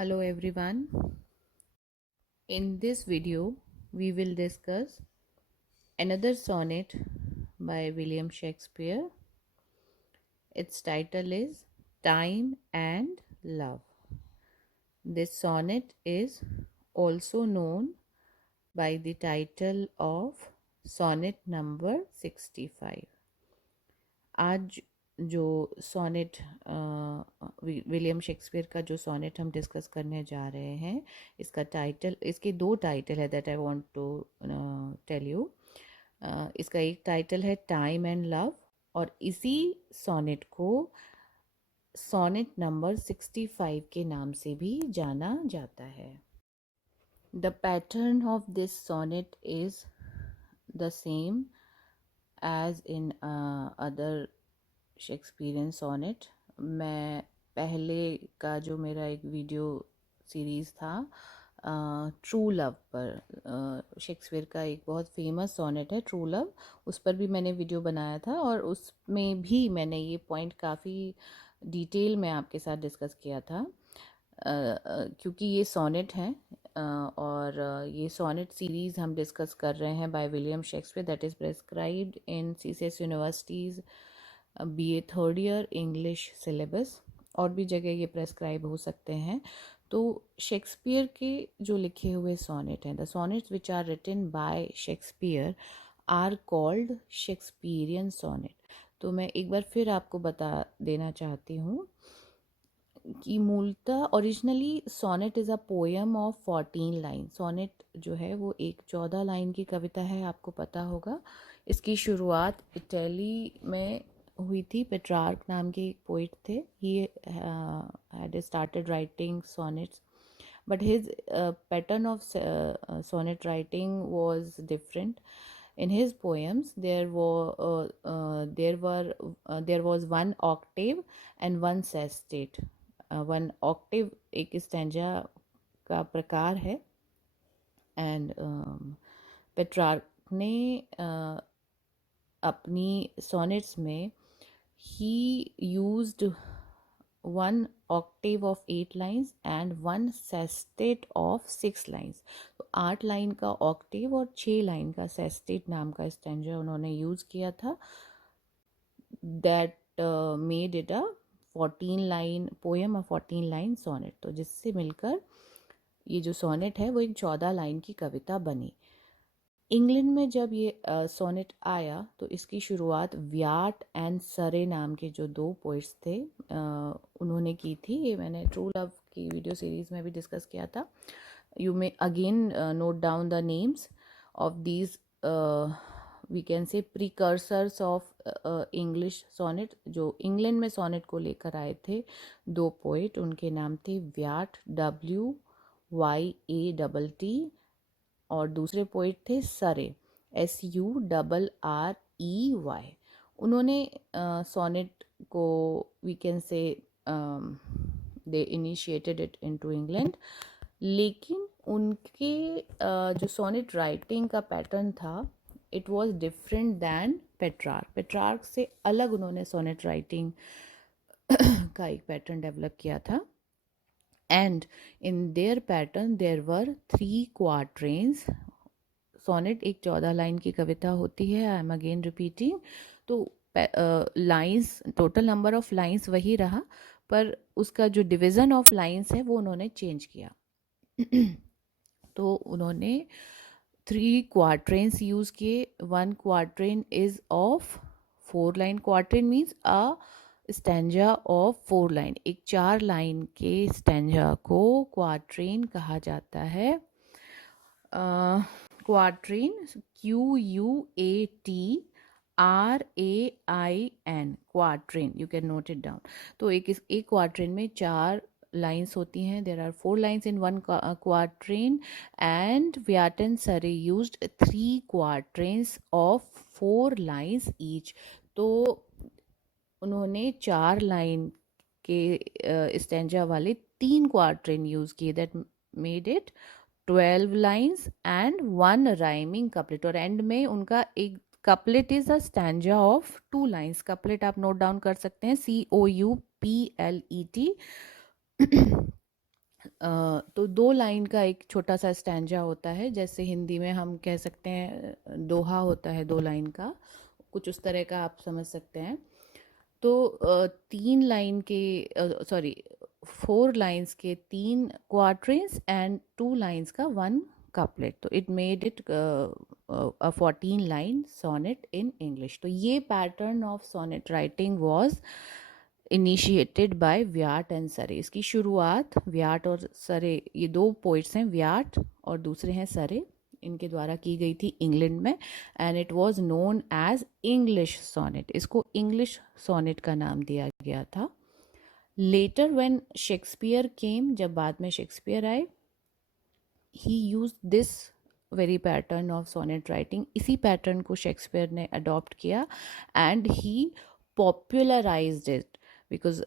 Hello everyone. In this video, we will discuss another sonnet by William Shakespeare. Its title is Time and Love. This sonnet is also known by the title of sonnet number 65. आज जो sonnet William Shakespeare का जो sonnet हम discuss करने जा रहे हैं, इसका टाइटल, इसके दो टाइटल है that I want to tell you. इसका एक टाइटल है टाइम एंड लव और इसी सोनेट को सोनेट नंबर 65 के नाम से भी जाना जाता है। The pattern of this sonnet is the same as in other Shakespearean sonnet. मैं पहले का जो मेरा एक वीडियो सीरीज़ था ट्रू लव पर, शेक्सपियर का एक बहुत फेमस सोनेट है ट्रू लव, उस पर भी मैंने वीडियो बनाया था और उसमें भी मैंने ये पॉइंट काफ़ी डिटेल में आपके साथ डिस्कस किया था। क्योंकि ये सोनेट हैं और ये सोनेट सीरीज़ हम डिस्कस कर रहे हैं by William Shakespeare that is prescribed in CCS universities BA third year English syllabus, और भी जगह ये प्रेस्क्राइब हो सकते हैं। तो शेक्सपियर के जो लिखे हुए सोनेट हैं, the sonnets which are written by Shakespeare are called Shakespearean sonnet. तो मैं एक बार फिर आपको बता देना चाहती हूँ कि मूलतः originally sonnet is a poem of 14 line. Sonnet जो है वो एक 14 लाइन की कविता है, आपको पता होगा। इसकी शुरुआत इटली में हुई थी। पेट्रार्क नाम के एक पोइट थे। He had started writing sonnets, but his pattern of sonnet writing was different. In his poems there was one octave and one sestet. One octave एक स्टैंजा का प्रकार है एंड पेट्रार्क ने अपनी सोनेट्स में he used one octave of 8 lines and one sestet of 6 lines. तो 8 line का Octave और 6 लाइन का सेस्टेट नाम का स्टैंजा उन्होंने यूज़ किया था। That made it a 14 line poem, a 14 line sonnet. तो जिससे मिलकर ये जो सोनेट है वो एक 14 लाइन की कविता बनी। इंग्लैंड में जब ये सोनेट आया तो इसकी शुरुआत व्याट एंड सरे नाम के जो दो पोइट्स थे उन्होंने की थी। ये मैंने ट्रू लव की वीडियो सीरीज़ में भी डिस्कस किया था। You may again note down the names of these we can say precursors of English sonnet. जो इंग्लैंड में सोनेट को लेकर आए थे दो पोइट, उनके नाम थे व्याट WYATT और दूसरे पोइट थे सरे SURREY। उन्होंने सोनेट को we can say they initiated it into England. लेकिन उनके जो सोनेट राइटिंग का पैटर्न था it was different than Petrarch. Petrarch से अलग उन्होंने सोनेट राइटिंग का एक पैटर्न डेवलप किया था। And in there pattern there were 3 quatrains. Sonnet एक 14 लाइन की कविता होती है, आई एम अगेन रिपीटिंग। तो lines, total number of lines वही रहा, पर उसका जो डिवीज़न ऑफ लाइंस है वो उन्होंने चेंज किया। तो उन्होंने 3 क्वार्ट्रेन्स यूज़ किए। 1 quatrain is of 4 line. Quatrain means a stanza of 4 line. एक 4 लाइन के स्टैंजा को क्वार्ट्रेन कहा जाता है। Quatrain QUATRAIN, quatrain, you can note it down. तो एक क्वार्ट्रेन में 4 लाइन्स होती हैं। There are 4 lines in 1 quatrain and Wyatt and सरे यूज्ड 3 क्वार्ट्रेन्स ऑफ 4 लाइन्स ईच। तो उन्होंने 4 लाइन के स्टैंजा वाले 3 क्वार्ट्रेन यूज़ किए। That made it 12 lines and 1 rhyming couplet. और एंड में उनका एक couplet is a stanza of 2 lines. Couplet आप नोट डाउन कर सकते हैं, COUPLET। तो 2 लाइन का एक छोटा सा स्टैंजा होता है, जैसे हिंदी में हम कह सकते हैं दोहा होता है 2 लाइन का, कुछ उस तरह का आप समझ सकते हैं। तो 3 लाइन के सॉरी 4 लाइन्स के 3 क्वार्टर्स एंड 2 लाइन्स का 1 कपलेट, तो it made it a 14 line sonnet in English. तो ये pattern of sonnet writing was initiated by Wyatt and Surrey. इसकी शुरुआत व्याट और सरे, ये 2 पोइट्स हैं, व्याट और दूसरे हैं सरे, इनके द्वारा की गई थी इंग्लैंड में, and it was known as English sonnet. इसको इंग्लिश सोनेट का नाम दिया गया था। लेटर व्हेन शेक्सपियर केम, जब बाद में शेक्सपियर आए, he use this very pattern of sonnet writing. इसी पैटर्न को शेक्सपियर ने अडॉप्ट किया and he popularised it, because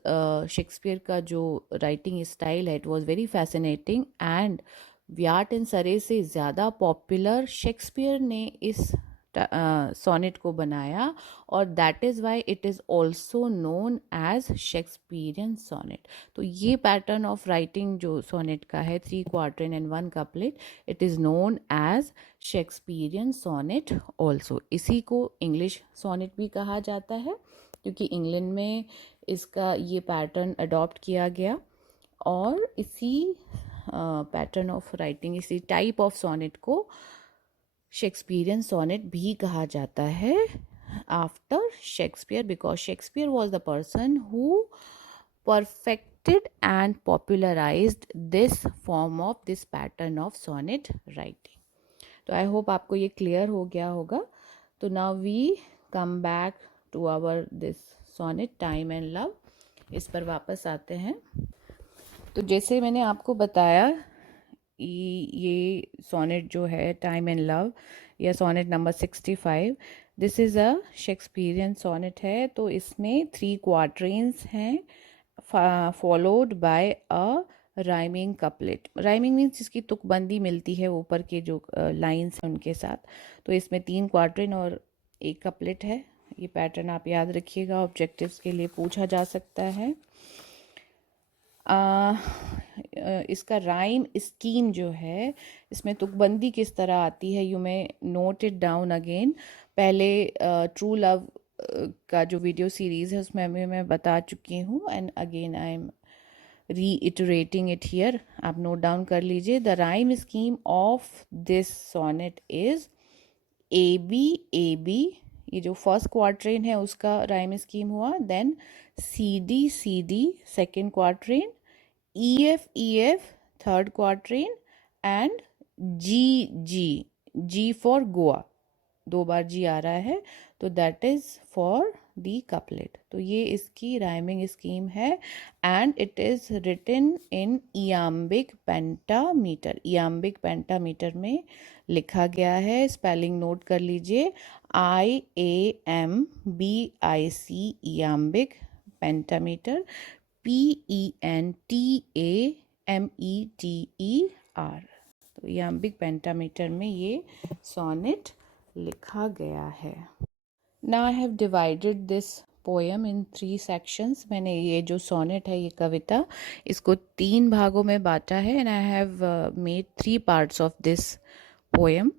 Shakespeare का जो राइटिंग स्टाइल है it was very fascinating, and Wyatt and Surrey से ज़्यादा पॉपुलर शेक्सपियर ने इस सोनेट को बनाया, और that is why it is also known as Shakespearean sonnet. तो ये पैटर्न ऑफ राइटिंग जो सोनेट का है, 3 quatrain and 1 couplet, it is known as Shakespearean sonnet also. इसी को इंग्लिश सोनेट भी कहा जाता है, क्योंकि इंग्लैंड में इसका ये पैटर्न अडॉप्ट किया गया, और इसी पैटर्न ऑफ राइटिंग, इसी टाइप ऑफ सोनेट को शेक्सपियरियन सोनेट भी कहा जाता है after Shakespeare, because Shakespeare was the person who perfected and popularized this form of this pattern of sonnet writing. तो आई होप आपको ये क्लियर हो गया होगा। तो now we come back to our this sonnet time and love, इस पर वापस आते हैं। तो जैसे मैंने आपको बताया, ये सोनेट जो है टाइम एंड लव, या sonnet number 65, this is a Shakespearean sonnet है। तो इसमें 3 क्वार्टर्स हैं, followed by a rhyming couplet. Rhyming means जिसकी तुकबंदी मिलती है ऊपर के जो लाइंस हैं उनके साथ। तो इसमें 3 क्वार्टरन और 1 कपलेट है। ये पैटर्न आप याद रखिएगा, ऑब्जेक्टिव्स के लिए पूछा जा सकता है। इसका राइम स्कीम जो है, इसमें तुकबंदी किस तरह आती है, you may note it down again. पहले ट्रू लव का जो वीडियो सीरीज़ है उसमें मैं बता चुकी हूँ, and again I am reiterating it here, आप नोट डाउन कर लीजिए। The rhyme scheme of this sonnet is A B, ये जो फर्स्ट क्वार्टरन है उसका राइम स्कीम हुआ, then C D second quatrain, E F third quatrain, and G for Goa, 2 बार G आ रहा है, तो that is for the couplet. तो ये इसकी राइमिंग स्कीम है, and it is written in इयाम्बिक pentameter. इयाम्बिक pentameter में लिखा गया है, स्पेलिंग नोट कर लीजिए, IAMBIC, इयाम्बिक पेंटामीटर, PENTAMETER। तो इयाम्बिक पेंटामीटर में ये सोनेट लिखा गया है। Now I have divided this poem in 3 sections. मैंने ये जो सोनेट है, ये कविता, इसको 3 भागों में बांटा है, and I have made 3 parts of this poem.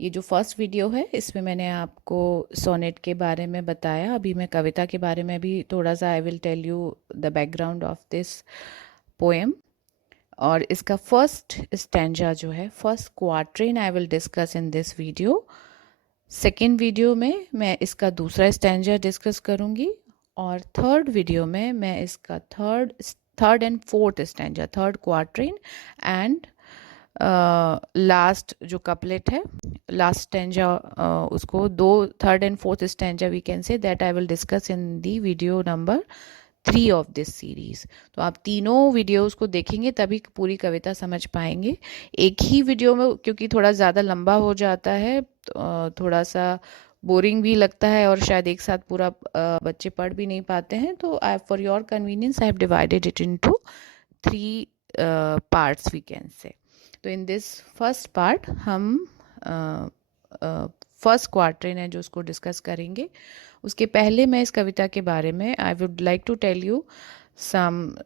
ये जो फर्स्ट वीडियो है इसमें मैंने आपको सोनेट के बारे में बताया। अभी मैं कविता के बारे में भी थोड़ा सा I will tell you the background of this poem. और इसका फर्स्ट स्टैंजा जो है, first quatrain, I will discuss in this video. Second video में मैं इसका दूसरा स्टैंजा डिस्कस करूँगी, और थर्ड वीडियो में मैं इसका third and fourth stanza, third quatrain and last जो कपलेट है, लास्ट स्टैंजा, उसको third and fourth stanza we can say that I will discuss in the video number 3 of this series. तो आप तीनों videos को देखेंगे तभी पूरी कविता समझ पाएंगे। एक ही वीडियो में क्योंकि थोड़ा ज़्यादा लंबा हो जाता है, तो थोड़ा सा बोरिंग भी लगता है, और शायद एक साथ पूरा बच्चे पढ़ भी नहीं पाते हैं। तो I for your convenience I have divided it into 3 parts we can say. तो इन दिस फर्स्ट पार्ट हम फर्स्ट क्वार्टरन है जो उसको डिस्कस करेंगे। उसके पहले मैं इस कविता के बारे में I would like to tell you some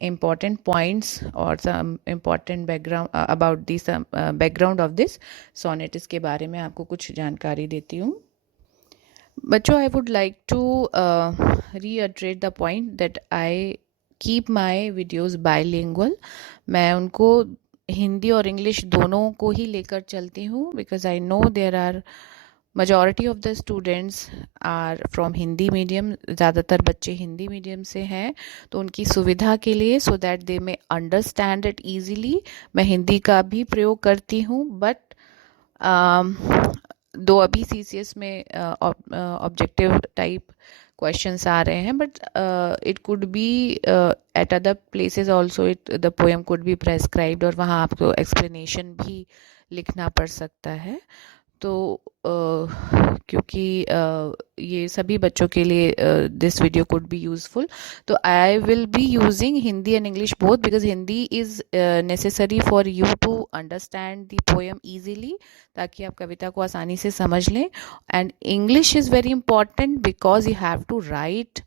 important points or some important background about this background of this sonnet. इसके बारे में आपको कुछ जानकारी देती हूँ. बच्चों, I would like to reiterate the point that I keep my videos bilingual. मैं उनको हिंदी और इंग्लिश दोनों को ही लेकर चलती हूँ because I know there are majority of the students are from Hindi medium. ज़्यादातर बच्चे हिंदी मीडियम से हैं, तो उनकी सुविधा के लिए so that they may understand it easily मैं हिंदी का भी प्रयोग करती हूँ. बट दो अभी CCS में ऑब्जेक्टिव टाइप क्वेश्चंस आ रहे हैं, but it could be eight other places also the poem could be prescribed और वहाँ आपको एक्सप्लेनेशन भी लिखना पड़ सकता है. तो क्योंकि ये सभी बच्चों के लिए this video could be useful, तो I will be using Hindi and English both because Hindi is necessary for you to understand the poem easily, ताकि आप कविता को आसानी से समझ लें. And English is very important because you have to write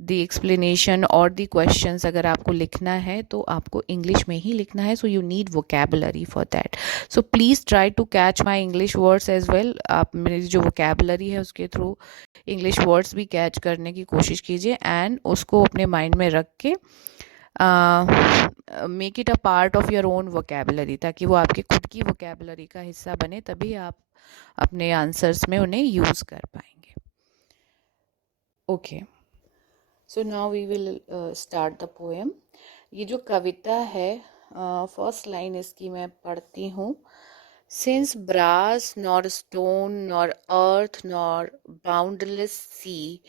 the explanation और द क्वेश्चंस. अगर आपको लिखना है तो आपको इंग्लिश में ही लिखना है, so you need vocabulary for that. So please try to catch my English words as well. आप मेरी जो वोकेबलरी है उसके थ्रू इंग्लिश वर्ड्स भी कैच करने की कोशिश कीजिए एंड उसको अपने माइंड में रख के make it a part of your own vocabulary, ताकि वो आपकी खुद की वोकेबलरी का हिस्सा बने, तभी आप अपने आंसर्स में उन्हें यूज़ कर पाएंगे. Okay, so now we will start the poem. ये जो कविता है, फर्स्ट लाइन इसकी मैं पढ़ती हूँ. Since brass nor stone nor earth nor boundless sea,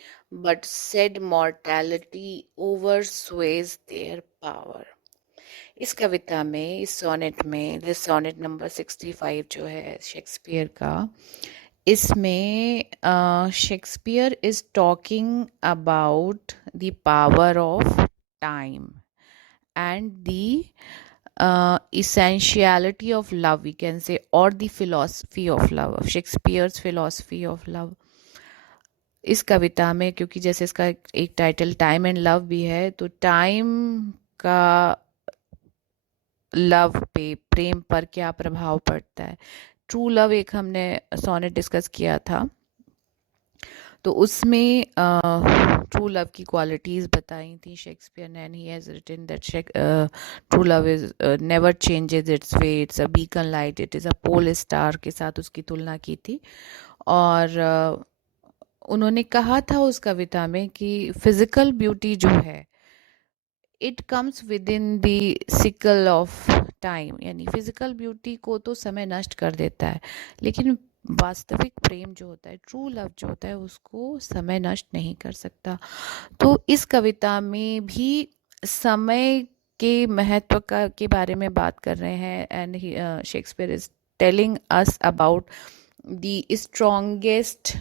but said mortality oversways their power. इस कविता में, इस सोनेट में, दिस सोनेट नंबर 65 जो है शेक्सपियर का, इसमें Shakespeare is talking about the power of time and the essentiality of love, we can say, or the philosophy of love, of Shakespeare's philosophy of love. इस कविता में, क्योंकि जैसे इसका एक टाइटल टाइम एंड लव भी है, तो टाइम का लव पे, प्रेम पर क्या प्रभाव पड़ता है. ट्रू लव एक हमने सोनेट डिस्कस किया था, तो उसमें ट्रू लव की क्वालिटीज़ बताई थी शेक्सपियर ने. And he has written that true love is never changes its way, it's a beacon light, it is a pole star के साथ उसकी तुलना की थी. और उन्होंने कहा था उस कविता में कि फिजिकल ब्यूटी जो है, it comes with in the sickle of time, यानी फिजिकल ब्यूटी को तो समय नष्ट कर देता है, लेकिन वास्तविक प्रेम जो होता है, ट्रू लव जो होता है, उसको समय नष्ट नहीं कर सकता. तो इस कविता में भी समय के महत्व का के बारे में बात कर रहे हैं. And Shakespeare is telling us about the strongest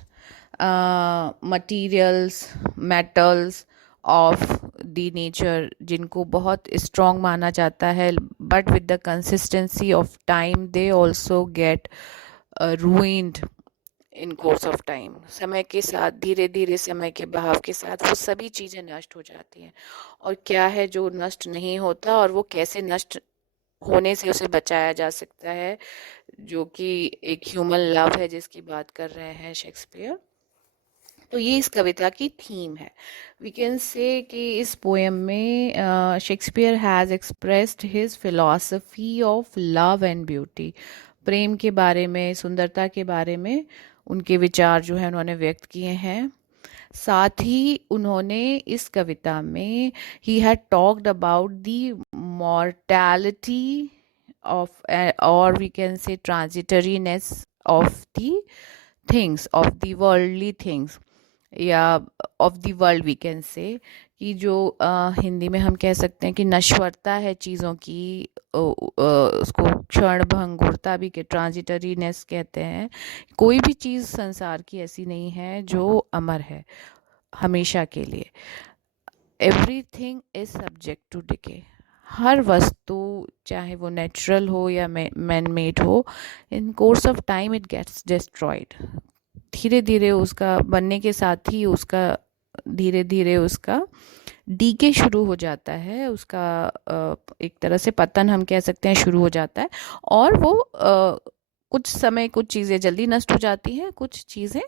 materials, metals of the nature, जिनको बहुत स्ट्रॉन्ग माना जाता है, but with the consistency of time they also get ruined in course of time. समय के साथ, धीरे धीरे समय के बहाव के साथ वो सभी चीज़ें नष्ट हो जाती हैं. और क्या है जो नष्ट नहीं होता, और वो कैसे नष्ट होने से उसे बचाया जा सकता है, जो कि एक ह्यूमन लव है जिसकी बात कर रहे हैं शेक्सपियर. तो ये इस कविता की थीम है. वी कैन से कि इस पोएम में Shakespeare has expressed his philosophy of love and beauty. प्रेम के बारे में, सुंदरता के बारे में उनके विचार जो है उन्होंने व्यक्त किए हैं. साथ ही उन्होंने इस कविता में he had talked about the mortality of, और we can say transitoriness of the things, of the worldly things, या of the world, we can say, कि जो हिंदी में हम कह सकते हैं कि नश्वरता है चीज़ों की, उसको क्षण भंगुरता भी के ट्रांजिटरीनेस कहते हैं. कोई भी चीज़ संसार की ऐसी नहीं है जो अमर है हमेशा के लिए. Everything is subject to decay. हर वस्तु, चाहे वो नेचुरल हो या मैन मेड हो, in course of time it gets destroyed. धीरे धीरे उसका बनने के साथ ही उसका धीरे धीरे उसका डीके शुरू हो जाता है, उसका एक तरह से पतन हम कह सकते हैं शुरू हो जाता है। और वो कुछ समय कुछ चीज़ें जल्दी नष्ट हो जाती हैं, कुछ चीज़ें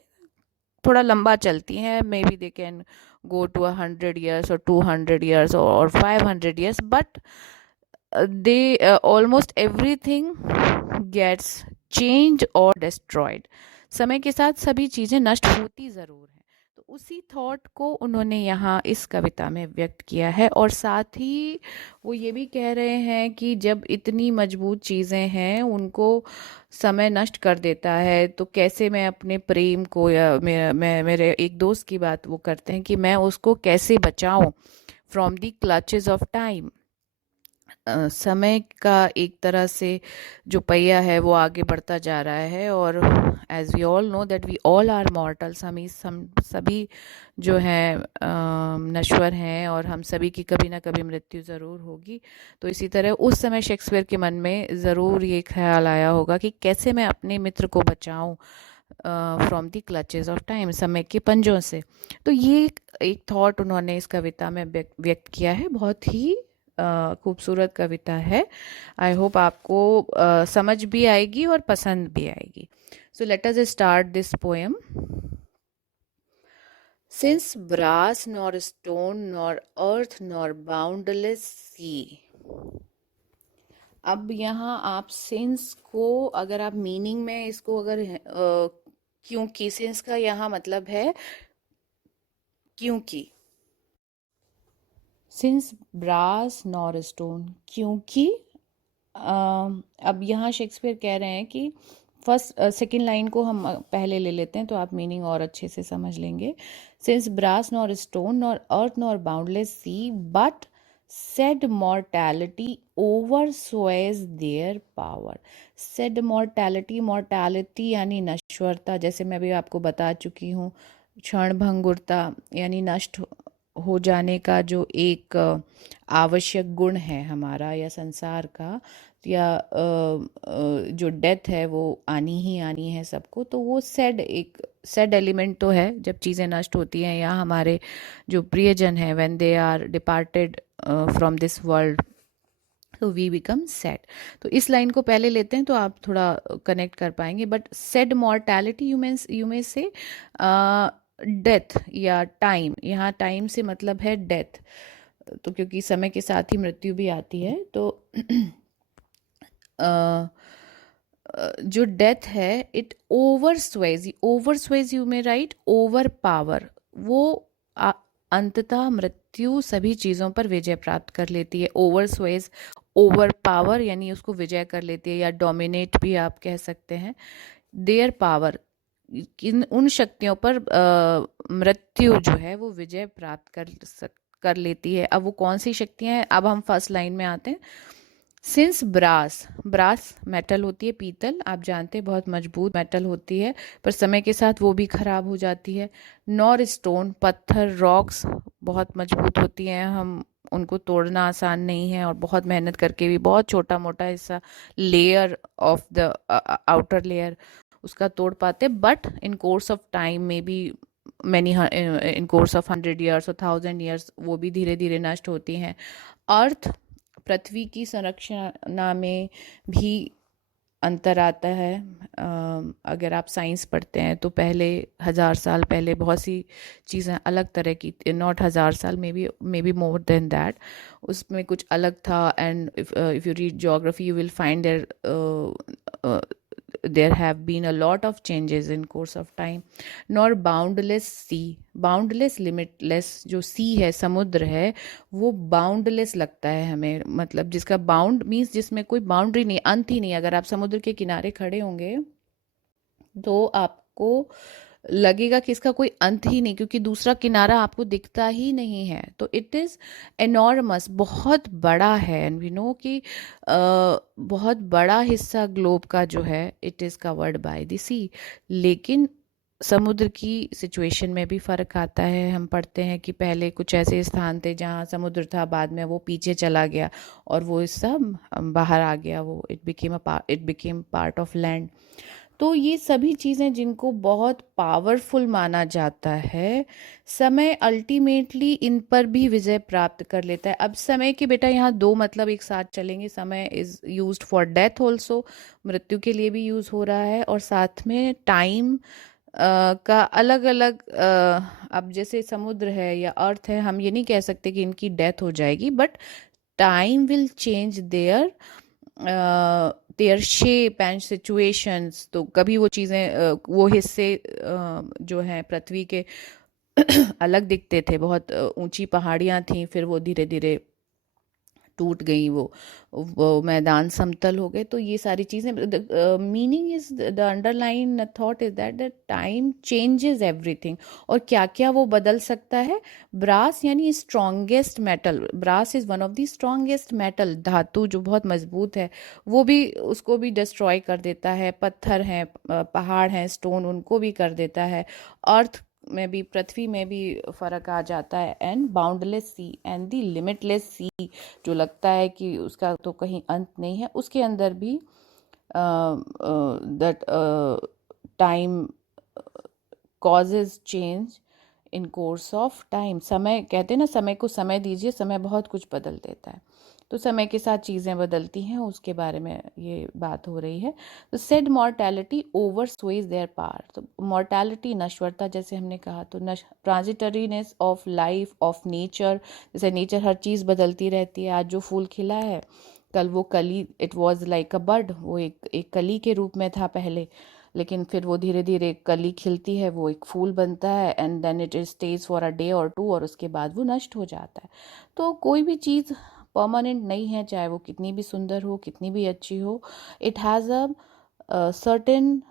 थोड़ा लंबा चलती हैं। Maybe they can go to 100 years or 200 years or 500 years, but they almost everything gets changed or destroyed. समय के साथ सभी चीज़ें नष्ट होती ज़रूर हैं। तो उसी थॉट को उन्होंने यहाँ इस कविता में व्यक्त किया है। और साथ ही वो ये भी कह रहे हैं कि जब इतनी मजबूत चीज़ें हैं उनको समय नष्ट कर देता है, तो कैसे मैं अपने प्रेम को, या मेरे एक दोस्त की बात वो करते हैं कि मैं उसको कैसे बचाऊं from the clutches of time. समय का एक तरह से जो पहिया है वो आगे बढ़ता जा रहा है। और as we all know that we all are mortals, हम सभी जो हैं नश्वर हैं, और हम सभी की कभी ना कभी मृत्यु ज़रूर होगी। तो इसी तरह उस समय शेक्सपियर के मन में ज़रूर ये ख्याल आया होगा कि कैसे मैं अपने मित्र को बचाऊं from the clutches of time, समय के पंजों से। तो ये एक थॉट उन्होंने इस कविता में व्यक्त किया है। बहुत ही खूबसूरत कविता है। आई होप आपको समझ भी आएगी और पसंद भी आएगी। So let us start this poem. Since brass nor stone nor earth nor boundless sea। अब यहाँ आप सिंस को अगर आप मीनिंग में इसको अगर क्योंकि सिंस का यहाँ मतलब है क्योंकि। सिंस ब्रास नॉर स्टोन, क्योंकि अब यहाँ शेक्सपियर कह रहे हैं कि फर्स्ट सेकेंड लाइन को हम पहले ले लेते हैं तो आप मीनिंग और अच्छे से समझ लेंगे। Since brass nor stone nor earth nor boundless sea but sad mortality over Suez their power. Sad mortality, mortality यानी नश्वरता, जैसे मैं अभी आपको बता चुकी हूँ। क्षणभंगुरता यानी नष्ट हो जाने का जो एक आवश्यक गुण है हमारा या संसार का, या जो डेथ है वो आनी ही आनी है सबको। तो वो एक सैड एलिमेंट तो है जब चीज़ें नष्ट होती हैं, या हमारे जो प्रियजन हैं when they are departed from this world, तो वी बिकम सैड। तो इस लाइन को पहले लेते हैं तो आप थोड़ा कनेक्ट कर पाएंगे। But sad mortality, you may से डेथ या टाइम, यहाँ टाइम से मतलब है डेथ। तो क्योंकि समय के साथ ही मृत्यु भी आती है, तो जो डेथ है it over Suez you may right over power. वो अंततः मृत्यु सभी चीज़ों पर विजय प्राप्त कर लेती है। ओवर स्वेज, ओवर पावर यानी उसको विजय कर लेती है, या डोमिनेट भी आप कह सकते हैं। देयर पावर, उन शक्तियों पर मृत्यु जो है वो विजय प्राप्त कर लेती है। अब वो कौन सी शक्तियां हैं, अब हम फर्स्ट लाइन में आते हैं। सिंस ब्रास मेटल होती है, पीतल आप जानते हैं बहुत मजबूत मेटल होती है, पर समय के साथ वो भी खराब हो जाती है। नॉर स्टोन, पत्थर, रॉक्स बहुत मजबूत होती हैं, हम उनको तोड़ना आसान नहीं है, और बहुत मेहनत करके भी बहुत छोटा मोटा हिस्सा, layer of the outer layer, उसका तोड़ पाते। But in course of time में भी many, in course of 100 years और 1000 years वो भी धीरे धीरे नष्ट होती हैं। अर्थ, पृथ्वी की संरचना में भी अंतर आता है। अगर आप साइंस पढ़ते हैं तो पहले 1000 साल पहले बहुत सी चीज़ें अलग तरह की, नॉट 1000 साल, may be more than that, उसमें कुछ अलग था। And if you read geography you will find there have been a lot of changes in course of time। nor boundless sea, boundless, limitless, जो सी है समुद्र है वो बाउंडलेस लगता है हमें, मतलब जिसका बाउंड मीन्स जिसमें कोई बाउंड्री नहीं, अंत ही नहीं। अगर आप समुद्र के किनारे खड़े होंगे तो आपको लगेगा कि इसका कोई अंत ही नहीं, क्योंकि दूसरा किनारा आपको दिखता ही नहीं है। तो इट इज़ एनॉर्मस, बहुत बड़ा है। एंड वी नो कि बहुत बड़ा हिस्सा ग्लोब का जो है it is covered by the sea. लेकिन समुद्र की सिचुएशन में भी फ़र्क आता है। हम पढ़ते हैं कि पहले कुछ ऐसे स्थान थे जहाँ समुद्र था, बाद में वो पीछे चला गया और वो हिस्सा बाहर आ गया, वो it became part of land. तो ये सभी चीज़ें जिनको बहुत पावरफुल माना जाता है, समय अल्टीमेटली इन पर भी विजय प्राप्त कर लेता है। अब समय के बेटा यहाँ दो मतलब एक साथ चलेंगे। समय is used for death also, मृत्यु के लिए भी यूज हो रहा है, और साथ में टाइम का अलग अलग, अब जैसे समुद्र है या अर्थ है, हम ये नहीं कह सकते कि इनकी डेथ हो जाएगी, but time will change their shape and situations. तो कभी वो चीज़ें, वो हिस्से जो हैं पृथ्वी के अलग दिखते थे, बहुत ऊंची पहाड़ियाँ थीं, फिर वो धीरे धीरे टूट गई, वो मैदान समतल हो गए। तो ये सारी चीज़ें, meaning is, the underline thought is that the time changes everything. और क्या क्या वो बदल सकता है? ब्रास यानी strongest metal, brass is one of the strongest metal, धातु जो बहुत मजबूत है, वो भी, उसको भी डिस्ट्रॉय कर देता है। पत्थर हैं, पहाड़ हैं, स्टोन, उनको भी कर देता है। अर्थ में भी, पृथ्वी में भी फर्क आ जाता है। And boundless sea and the limitless sea, जो लगता है कि उसका तो कहीं अंत नहीं है, उसके अंदर भी that time causes change in course of time. समय कहते हैं ना, समय को समय दीजिए, समय बहुत कुछ बदल देता है। तो समय के साथ चीज़ें बदलती हैं, उसके बारे में ये बात हो रही है। तो said mortality over Suez their power. तो मॉर्टैलिटी, नश्वरता, जैसे हमने कहा, तो ट्रांजिटरीनेस ऑफ लाइफ, ऑफ नेचर, जैसे नेचर हर चीज़ बदलती रहती है। आज जो फूल खिला है, कल वो कली, it was like a bird, वो एक कली के रूप में था पहले, लेकिन फिर वो धीरे धीरे कली खिलती है, वो एक फूल बनता है, and then it stays for a day और टू, और उसके बाद वो नष्ट हो जाता है। तो कोई भी चीज़ परमानेंट नहीं है, चाहे वो कितनी भी सुंदर हो, कितनी भी अच्छी हो। It has a certain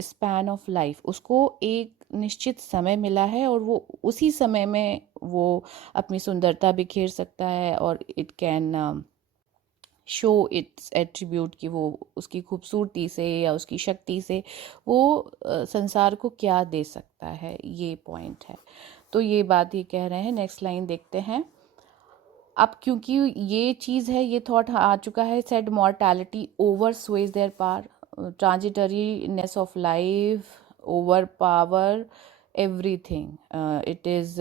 span of life, उसको एक निश्चित समय मिला है, और वो उसी समय में वो अपनी सुंदरता बिखेर सकता है, और it can show it's attribute, कि वो उसकी खूबसूरती से या उसकी शक्ति से वो संसार को क्या दे सकता है, ये पॉइंट है। तो ये बात ये कह रहे हैं। नेक्स्ट लाइन देखते हैं। अब क्योंकि ये चीज़ है, ये थॉट आ चुका है, sad mortality over Suez their power, transitoriness of life overpower everything, it is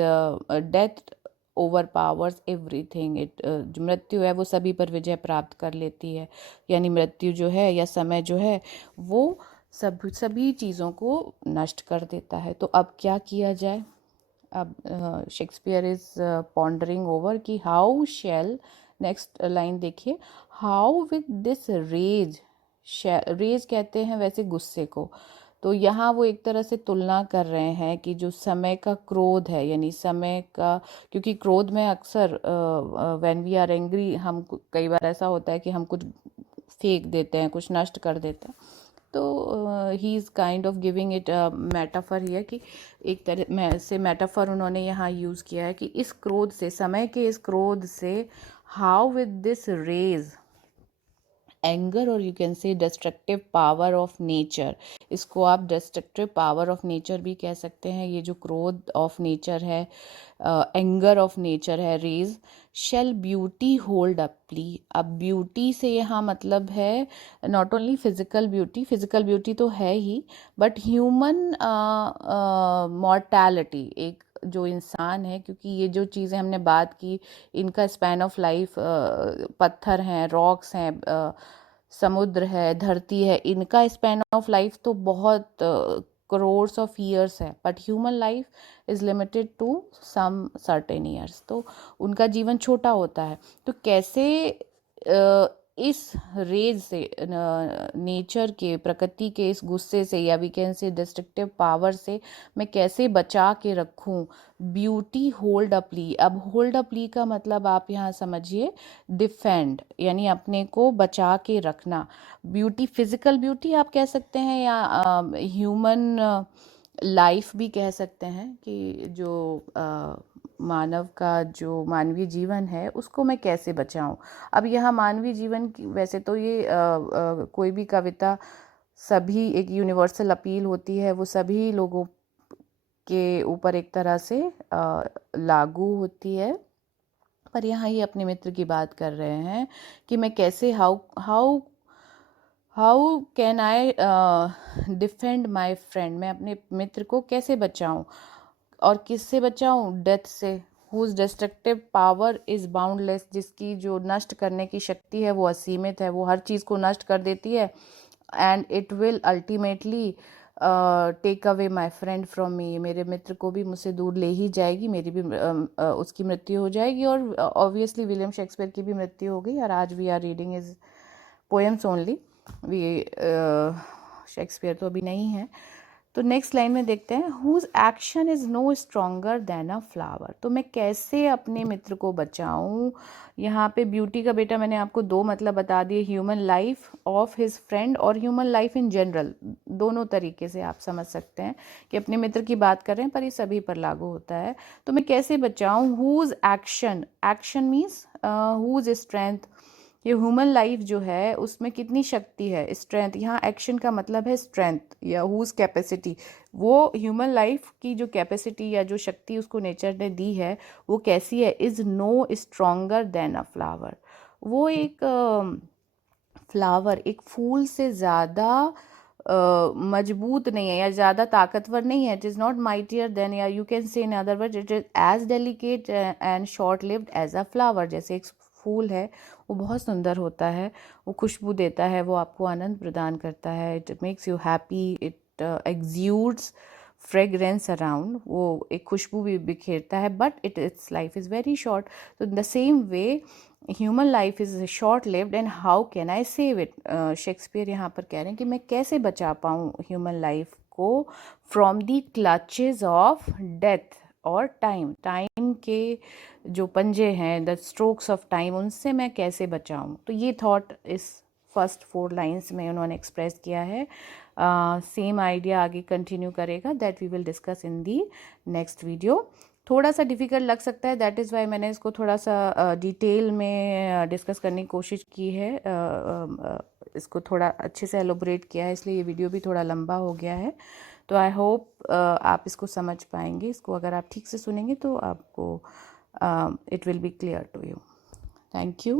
death overpowers everything. It, जो मृत्यु है वो सभी पर विजय प्राप्त कर लेती है, यानी मृत्यु जो है या समय जो है वो सभी चीज़ों को नष्ट कर देता है। तो अब क्या किया जाए? अब शेक्सपियर इज पॉन्डरिंग ओवर कि हाउ शेल, नेक्स्ट लाइन देखिए, how with this rage, rage कहते हैं वैसे गुस्से को, तो यहाँ वो एक तरह से तुलना कर रहे हैं कि जो समय का क्रोध है, यानी समय का, क्योंकि क्रोध में अक्सर व्हेन वी आर एंग्री, हम कई बार ऐसा होता है कि हम कुछ फेंक देते हैं, कुछ नष्ट कर देते हैं। तो he is kind of giving it metaphor here, कि एक तरह में से मेटाफर उन्होंने यहाँ यूज़ किया है कि इस क्रोध से, समय के इस क्रोध से, how with this rage anger, और you can say destructive power of nature, इसको आप डिस्ट्रक्टिव पावर ऑफ नेचर भी कह सकते हैं। ये जो क्रोध ऑफ नेचर है, एंगर ऑफ नेचर है, raise, shell beauty hold a plea. अब ब्यूटी से यहाँ मतलब है not only physical beauty, physical beauty तो है ही, बट ह्यूमन मॉर्टैलिटी, एक जो इंसान है, क्योंकि ये जो चीज़ें हमने बात की, इनका स्पैन ऑफ लाइफ, पत्थर हैं, रॉक्स हैं, समुद्र है, धरती है, इनका स्पैन ऑफ लाइफ तो बहुत करोड्स ऑफ ईयर्स है, but human life is limited to some certain years. तो उनका जीवन छोटा होता है। तो कैसे इस रेज से, नेचर के, प्रकृति के इस गुस्से से, या we can say destructive power से मैं कैसे बचा के रखूं? Beauty hold a plea. अब होल्ड अपली का मतलब आप यहाँ समझिए डिफेंड, यानी अपने को बचा के रखना। ब्यूटी, फिजिकल ब्यूटी आप कह सकते हैं, या ह्यूमन लाइफ भी कह सकते हैं, कि जो मानव का जो मानवीय जीवन है उसको मैं कैसे बचाऊं। अब यहाँ मानवीय जीवन की, वैसे तो ये कोई भी कविता, सभी एक यूनिवर्सल अपील होती है, वो सभी लोगों के ऊपर एक तरह से लागू होती है, पर यहाँ ये अपने मित्र की बात कर रहे हैं कि मैं कैसे, how how how can I defend my friend, मैं अपने मित्र को कैसे बचाऊं, और किससे बचाऊं, डेथ से। Whose destructive power is boundless, जिसकी जो नष्ट करने की शक्ति है वो असीमित है, वो हर चीज़ को नष्ट कर देती है। And it will ultimately take away my friend from me, मेरे मित्र को भी मुझसे दूर ले ही जाएगी, मेरी भी उसकी मृत्यु हो जाएगी, और ऑब्वियसली विलियम शेक्सपियर की भी मृत्यु हो गई। और आज we are reading is poems only, we Shakespeare तो अभी नहीं है। तो नेक्स्ट लाइन में देखते हैं, whose action is no stronger than a flower, तो मैं कैसे अपने मित्र को बचाऊं। यहाँ पे ब्यूटी का बेटा मैंने आपको दो मतलब बता दिए, human life of his friend और ह्यूमन लाइफ इन जनरल, दोनों तरीके से आप समझ सकते हैं कि अपने मित्र की बात कर रहे हैं, पर ये सभी पर लागू होता है। तो मैं कैसे बचाऊं, whose action, action means whose strength, ये ह्यूमन लाइफ जो है उसमें कितनी शक्ति है, स्ट्रेंथ, यहाँ एक्शन का मतलब है स्ट्रेंथ या हुज कैपेसिटी, वो ह्यूमन लाइफ की जो कैपेसिटी या जो शक्ति उसको नेचर ने दी है वो कैसी है, is no stronger than a flower, वो एक फ्लावर, एक फूल से ज़्यादा मजबूत नहीं है या ज़्यादा ताकतवर नहीं है। It is not mightier than, या you can say in other word it is as delicate and short lived as a flower. जैसे एक फूल है वो बहुत सुंदर होता है, वो खुशबू देता है, वो आपको आनंद प्रदान करता है, it makes you happy, it exudes fragrance around, वो एक खुशबू भी बिखेरता है, but its life is very short. तो in the same way human life is short lived and how can I save it, Shakespeare यहाँ पर कह रहे हैं कि मैं कैसे बचा पाऊँ ह्यूमन लाइफ को from the clutches of death और टाइम, टाइम के जो पंजे हैं, द स्ट्रोक्स ऑफ टाइम, उनसे मैं कैसे बचाऊं। तो ये थॉट इस फर्स्ट 4 लाइन्स में उन्होंने एक्सप्रेस किया है। सेम आइडिया आगे कंटिन्यू करेगा, that we will discuss in the next video. थोड़ा सा डिफ़िकल्ट लग सकता है, दैट इज़ वाई मैंने इसको थोड़ा सा डिटेल में डिस्कस करने की कोशिश की है, इसको थोड़ा अच्छे से एलोबरेट किया है, इसलिए ये वीडियो भी थोड़ा लंबा हो गया है। तो आई होप आप इसको समझ पाएंगे, इसको अगर आप ठीक से सुनेंगे तो आपको it will be clear to you. Thank you.